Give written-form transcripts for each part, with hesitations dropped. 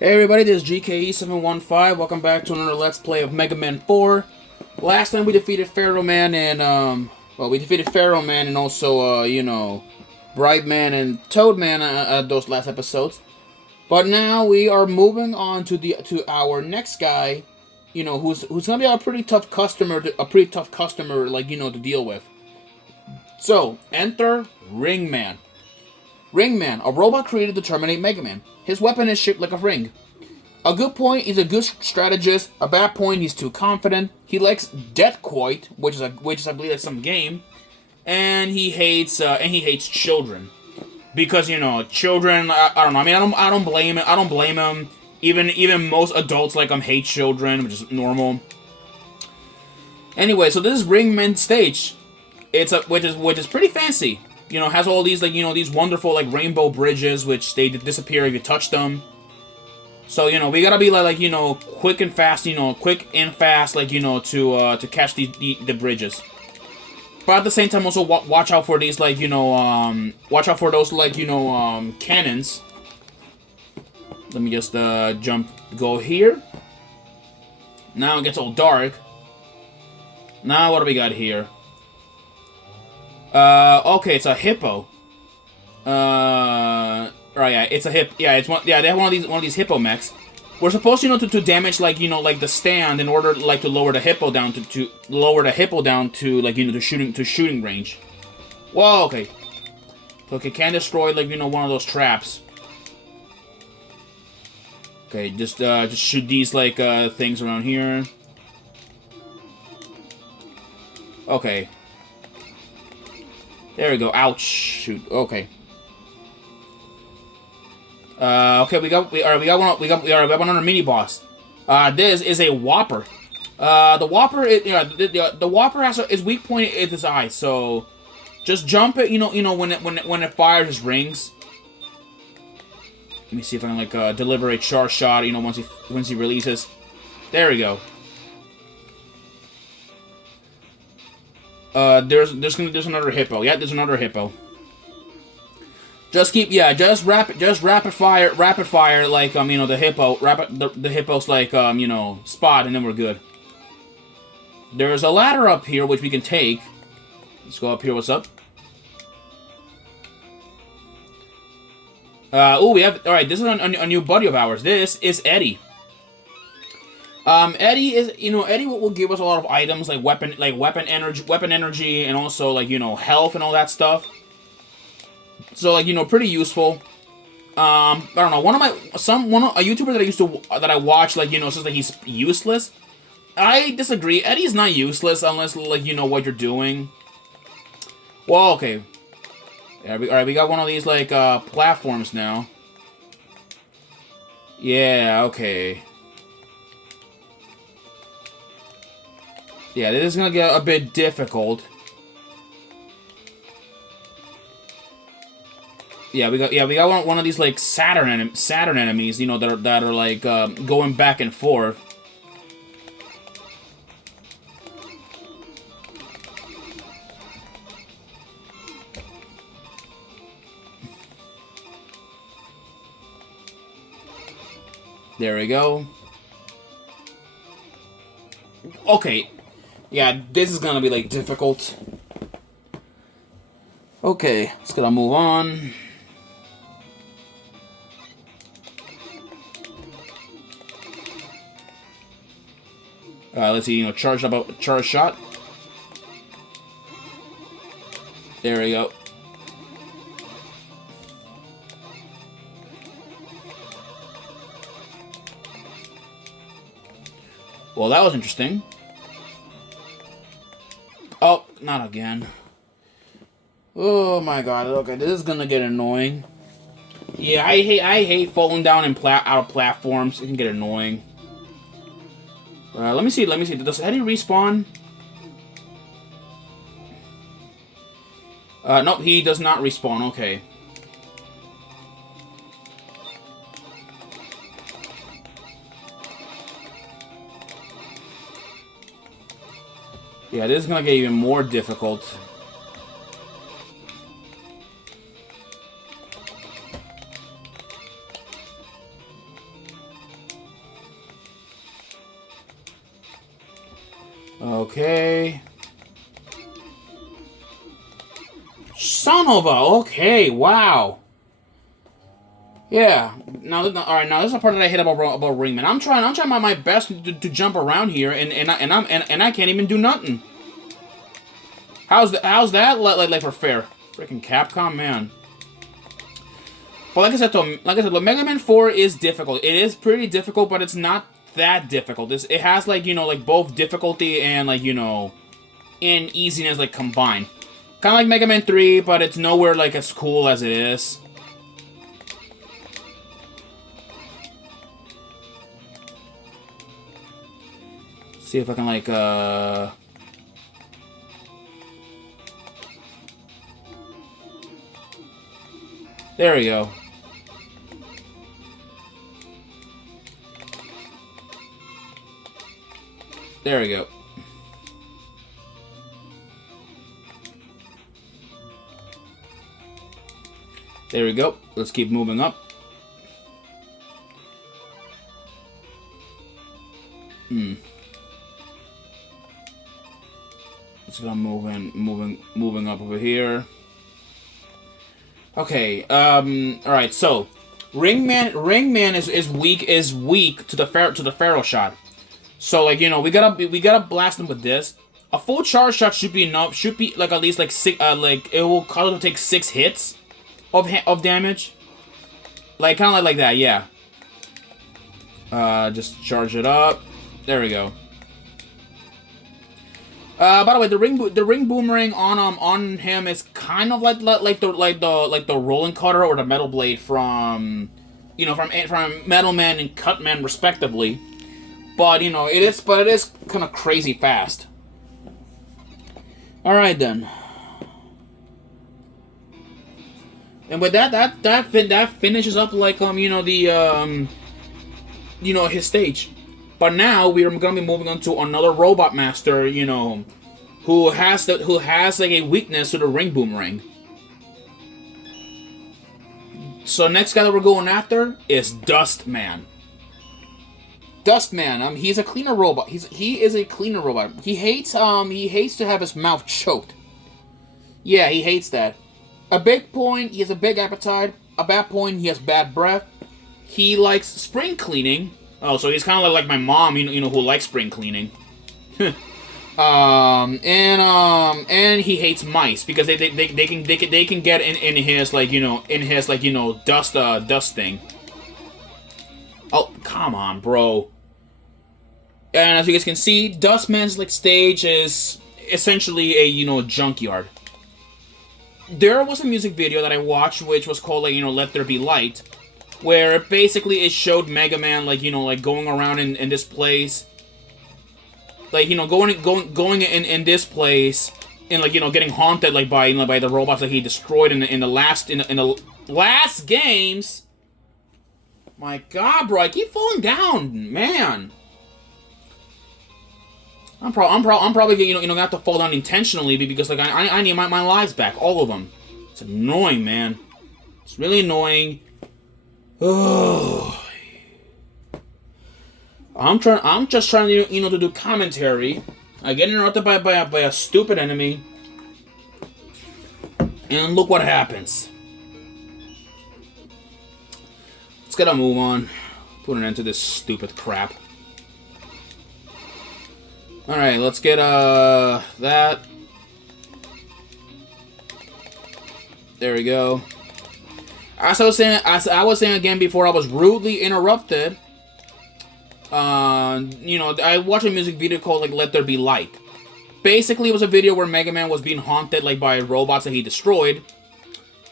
Hey everybody, this is GKE715. Welcome back to another Let's Play of Megaman 4. Last time we defeated Pharaoh Man and, we defeated Pharaoh Man and also, Bright Man and Toad Man those last episodes. But now we are moving on to our next guy, who's gonna be a pretty tough customer, to deal with. So, enter Ringman. Ringman, a robot created to terminate Megaman. His weapon is shaped like a ring. A good point, he's a good strategist. A bad point, he's too confident. He likes death quoit, which is I believe that's some game, and he hates children because children. I don't know. I mean, I don't blame him. I don't blame him. Even most adults like him hate children, which is normal. Anyway, so this is Ringman stage. Which is pretty fancy. Has all these these wonderful rainbow bridges, which they disappear if you touch them. So we gotta be quick and fast, to catch the bridges. But at the same time, also watch out for these watch out for those cannons. Let me just go here. Now it gets all dark. Now what do we got here? Okay, it's a hippo. Right, yeah, it's a hip. Yeah, it's one. Yeah, they have one of these hippo mechs. We're supposed to damage the stand in order to lower the hippo down to shooting range. Whoa, okay. Okay, can destroy one of those traps. Okay, just shoot these things around here. Okay. There we go. Ouch! Shoot. Okay. Okay. We got one on our mini boss. This is a Whopper. The Whopper, the Whopper has his weak point is his eye. So, just jump it. When it fires his rings. Let me see if I can deliver a charge shot. Once he releases. There we go. There's another hippo. Yeah, there's another hippo. Just rapid fire the hippo, the hippo's spot, and then we're good. There's a ladder up here which we can take. Let's go up here. What's up? We have. All right, this is a new buddy of ours. This is Eddie. Eddie will give us a lot of items like weapon energy, and also health and all that stuff. So pretty useful. I don't know. A YouTuber that I watch says that he's useless. I disagree. Eddie's not useless unless you know what you're doing. Well, okay. Yeah, alright, we got one of these platforms now. Yeah, okay. Yeah, this is gonna get a bit difficult. Yeah, we got one of these Saturn enemies, that are going back and forth. There we go. Okay. Yeah, this is gonna be difficult. Okay, let's gonna move on. Let's see, charge shot. There we go. Well, that was interesting. Oh, not again. Oh my god, okay, this is gonna get annoying. Yeah, I hate falling down out of platforms. It can get annoying. Let me see. Does Eddie respawn? Nope, he does not respawn. Okay. Yeah, this is gonna get even more difficult. Okay. Son of a... Okay, wow. Yeah. Now, all right. Now, this is the part that I hate about Ringman. I'm trying my best to jump around here, and I can't even do nothing. How's that like for fair? Freaking Capcom, man. But like I said, though, Mega Man 4 is difficult. It is pretty difficult, but it's not that difficult. It has like, you know, like both difficulty and like, you know, and easiness like combined. Kind of like Mega Man 3, but it's nowhere like as cool as it is. See if I can like there we go. There we go. There we go. Let's keep moving up. Let's go moving up over here. Okay. All right. So, Ringman is weak to the Pharaoh shot. So like, you know, we gotta blast him with this. A full charge shot should be enough. Should be like at least like six. Like it will take 6 hits of damage. Like kind of like that. Yeah. Just charge it up. There we go. By the way, the ring boomerang on him is kind of like the rolling cutter or the metal blade from, you know, from Metal Man and Cut Man respectively. But you know, it is kind of crazy fast. All right then. And with that finishes up like you know the you know, his stage. But now we are gonna be moving on to another robot master, you know, who has like a weakness to the ring boomerang. So next guy that we're going after is Dustman. Dustman, he's a cleaner robot. He is a cleaner robot. He hates to have his mouth choked. Yeah, he hates that. A big point, he has a big appetite. A bad point, he has bad breath. He likes spring cleaning. Oh, so he's kind of like my mom, you know, who likes spring cleaning. And he hates mice because they can get in his like, you know, dust thing. Oh, come on, bro. And as you guys can see, Dustman's like stage is essentially a, you know, junkyard. There was a music video that I watched which was called like, you know, Let There Be Light, where basically it showed Mega Man like, you know, like going around in this place, like, you know, going in this place and like, you know, getting haunted like by, you know, by the robots that he destroyed in the last games. My God, bro, I keep falling down, man. I'm probably you know gonna have to fall down intentionally because like I need my lives back, all of them. It's annoying, man. It's really annoying. Oh. I'm just trying to, you know, to do commentary. I get interrupted by a stupid enemy, and look what happens. Let's get a move on. Put an end to this stupid crap. Alright, let's get that. There we go. As I was saying again before, I was rudely interrupted. You know, I watched a music video called like Let There Be Light. Basically, it was a video where Mega Man was being haunted like by robots that he destroyed.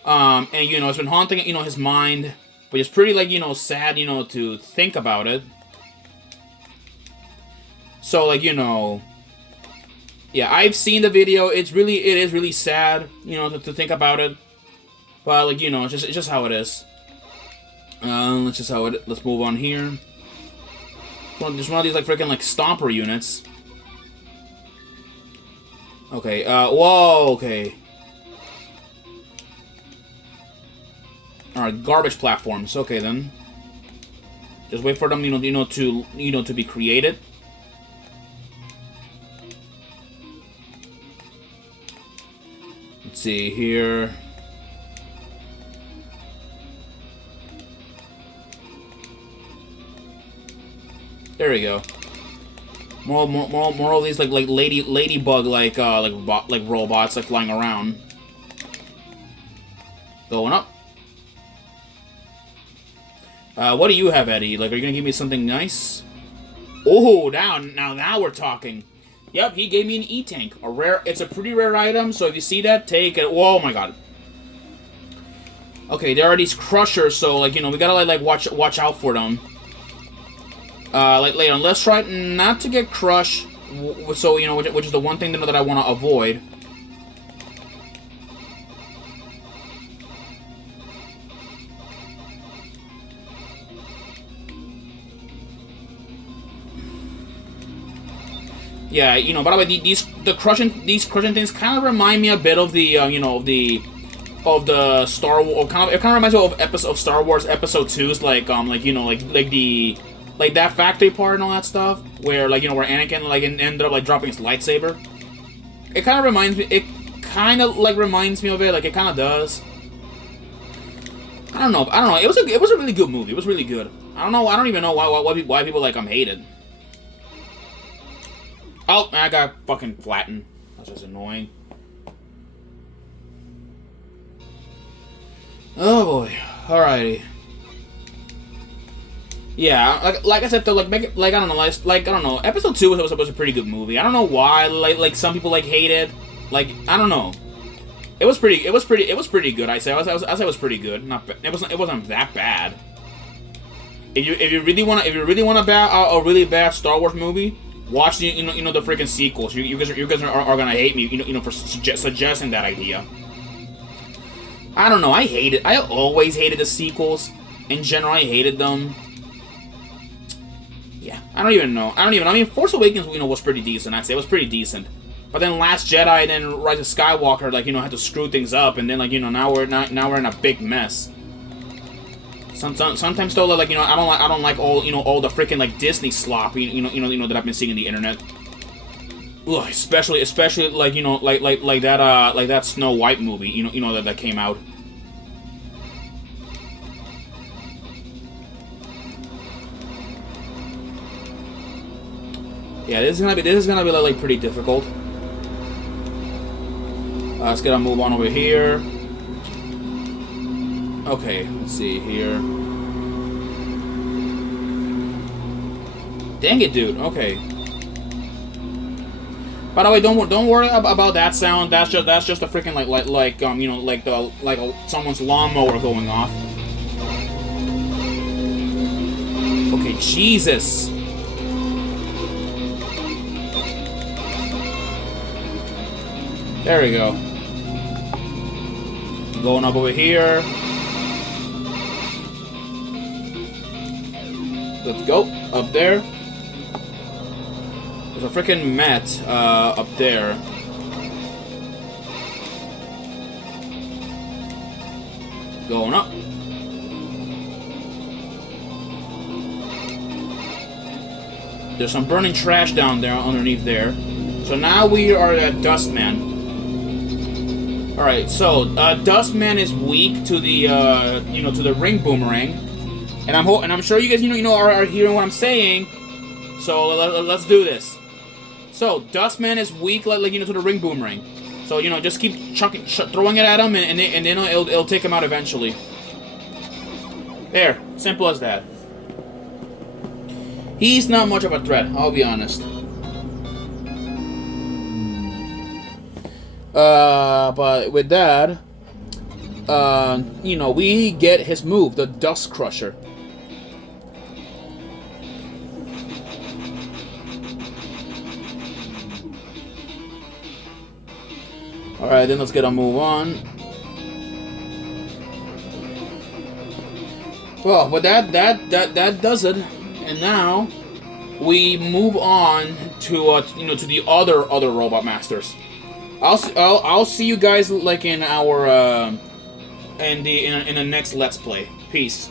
And you know, it's been haunting, you know, his mind, but it's pretty like, you know, sad, you know, to think about it. So like, you know, yeah, I've seen the video. It is really sad, you know, to think about it. But like, you know, it's just how it is. Let's move on here. There's one of these like freaking like stomper units. Okay. Whoa. Okay. All right. Garbage platforms. Okay then. Just wait for them, to be created. Let's see here. There we go. More of these like ladybug like robots like flying around. Going up. What do you have, Eddie? Like, are you gonna give me something nice? Oh, now we're talking. Yep, he gave me an E-Tank. It's a pretty rare item, so if you see that, take it. Oh my god. Okay, there are these crushers, so like, you know, we gotta like watch out for them. Later on, let's try not to get crushed. So, you know, which is the one thing that I want to avoid. Yeah, you know. By the way, these crushing things kind of remind me a bit of the you know, of the Star Wars. It kind of reminds me of Star Wars Episode 2's you know, like that factory part and all that stuff, where like, you know, where Anakin like ended up like dropping his lightsaber. It kind of reminds me. It kind of like reminds me of it. Like it kind of does. I don't know. It was a really good movie. It was really good. I don't even know why people like hate it. Oh, I got fucking flattened. That's just annoying. Oh boy. Alrighty. Yeah, like I said though, like I don't know, I don't know. Episode 2 was a pretty good movie. I don't know why like some people like hate it. Like I don't know. It was pretty good. I say it was pretty good. It wasn't that bad. If you really want a really bad Star Wars movie, watch the the freaking sequels. You guys are gonna hate me for suggesting that idea. I don't know. I always hated the sequels. In general, I hated them. Yeah, I don't even know. I mean, Force Awakens, was pretty decent. I'd say it was pretty decent. But then Last Jedi, then Rise of Skywalker, like, had to screw things up, and then, like, now we're in a big mess. Sometimes though, like, I don't like all the freaking like Disney slop, that I've been seeing on the internet. Ugh, especially like like that Snow White movie, that came out. Yeah, this is gonna be like pretty difficult. Let's get a move on over here. Okay, let's see here. Dang it, dude. Okay. By the way, don't worry about that sound. That's just a freaking like someone's lawnmower going off. Okay, Jesus. There we go. Going up over here. Let's go. Up there. There's a freaking mat up there. Going up. There's some burning trash down there underneath there. So now we are at Dustman. Alright, so Dustman is weak to the to the ring boomerang. And I'm sure you guys are hearing what I'm saying. So let's do this. So Dustman is weak to the ring boomerang. So just keep throwing it at him, and then it'll take him out eventually. There, simple as that. He's not much of a threat, I'll be honest. But with that, we get his move, the Dust Crusher. Alright, then let's get a move on. Well, but that does it. And now we move on to to the other robot masters. I'll see you guys like in our in the next Let's Play. Peace.